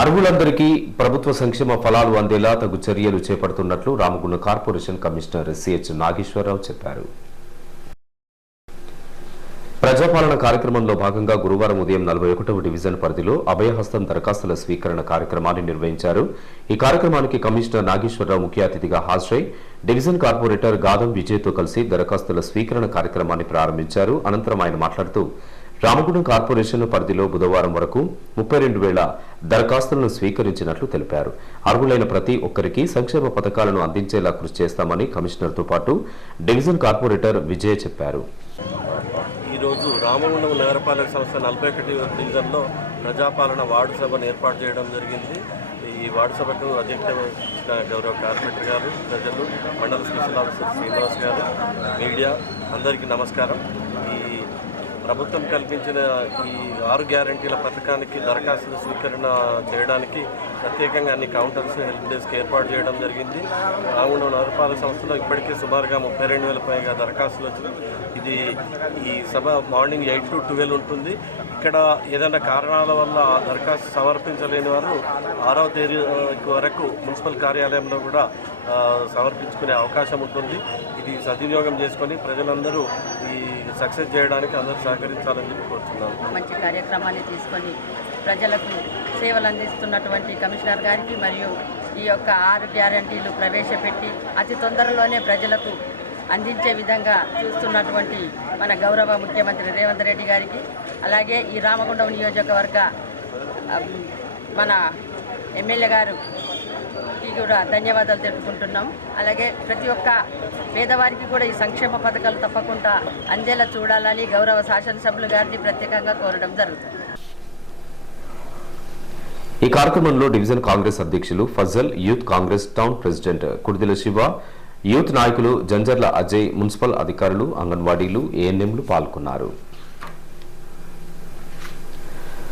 అర్హులందరికీ ప్రభుత్వ సంక్షేమ ఫలాలు అందేలా తగు చర్యలు చేపడుతున్నట్లు Ramagundam corporation commissioner CH Nageswara Rao చెప్పారు. ప్రజాపాలన కార్యక్రమంలో భాగంగా గురువారం ఉదయం నలభై ఒకటవ డివిజన్ పరిధిలో అభయహస్తం దరఖాస్తుల స్వీకరణ కార్యక్రమాన్ని నిర్వహించారు. ఈ కార్యక్రమానికి కమిషనర్ నాగేశ్వరరావు ముఖ్య అతిథిగా హాజరై డివిజన్ కార్పొరేటర్ గాదం విజయ్తో కలిసి దరఖాస్తుల స్వీకరణ కార్యక్రమాన్ని ప్రారంభించారు. అనంతరం ఆయన మాట్లాడుతూ రామగుండం కార్పొరేషన్ పరిధిలో బుధవారం వరకు ముప్పై రెండు వేల దరఖాస్తులను స్వీకరించినట్లు తెలిపారు. అర్హులైన ప్రతి ఒక్కరికి సంక్షేమ పథకాలను అందించేలా కృషి చేస్తామని కమిషనర్తో పాటు డివిజన్ కార్పొరేటర్ విజయ్ చెప్పారు. ఈరోజు రామగుండం నగరపాలక సంస్థ నలభై ఒకటి డివిజన్లో ప్రజాపాలన వార్డు సభను ఏర్పాటు చేయడం జరిగింది. ఈ వార్డు సభకు అధ్యక్ష గౌరవ కార్పొరేటర్ గారు ప్రజలు మండల స్పెషల్ ఆఫీసర్ శ్రీనివాస్ గారు మీడియా అందరికీ నమస్కారం. ఈ ప్రభుత్వం కల్పించిన ఈ ఆరు గ్యారంటీల పథకానికి దరఖాస్తు స్వీకరణ చేయడానికి ప్రత్యేకంగా అన్ని కౌంటర్స్ హెల్ప్ డెస్క్ ఏర్పాటు చేయడం జరిగింది. రామగుండం నగరపాలక సంస్థలో ఇప్పటికే సుమారుగా ముప్పై రెండు వేల పైగా దరఖాస్తులు వచ్చినాయి. ఇది ఈ సభ మార్నింగ్ ఎయిట్ టు ట్వెల్వ్ ఉంటుంది. ఇక్కడ ఏదైనా కారణాల వల్ల ఆ దరఖాస్తు సమర్పించలేని వారు ఆరవ తేదీ వరకు మున్సిపల్ కార్యాలయంలో కూడా సమర్పించుకునే అవకాశం ఉంటుంది. ఇది సద్వినియోగం చేసుకొని ప్రజలందరూ ఈ సక్సెస్ చేయడానికి అందరూ సహకరించాలని చెప్పి కోరుతున్నాను మంచి కార్యక్రమాన్ని తీసుకొని ప్రజలకు సేవలు అందిస్తున్నటువంటి కమిషనర్ గారికి మరియు ఈ యొక్క ఆరు గ్యారంటీలు ప్రవేశపెట్టి అతి తొందరలోనే ప్రజలకు అందించే విధంగా చూస్తున్నటువంటి మన గౌరవ ముఖ్యమంత్రి రేవంత్ రెడ్డి గారికి అలాగే ఈ రామగుండం నియోజకవర్గ మన ఎమ్మెల్యే గారు కూడా ధన్యవాదాలు తెలుపుకుంటున్నాం. అలాగే ప్రతి ఒక్క పేదవారికి కూడా ఈ సంక్షేమ పథకాలు తప్పకుండా అందేలా చూడాలని గౌరవ శాసనసభ్యులు గారిని ప్రత్యేకంగా కోరడం జరుగుతుంది. ఈ కార్యక్రమంలో డివిజన్ కాంగ్రెస్ అధ్యక్షులు Fazal youth Congress town president Kudidila Shiva youth నాయకులు జంజర్ల అజయ్ మున్సిపల్ అధికారులు అంగన్వాడీలు ఏఎన్ఎంలు పాల్గొన్నారు.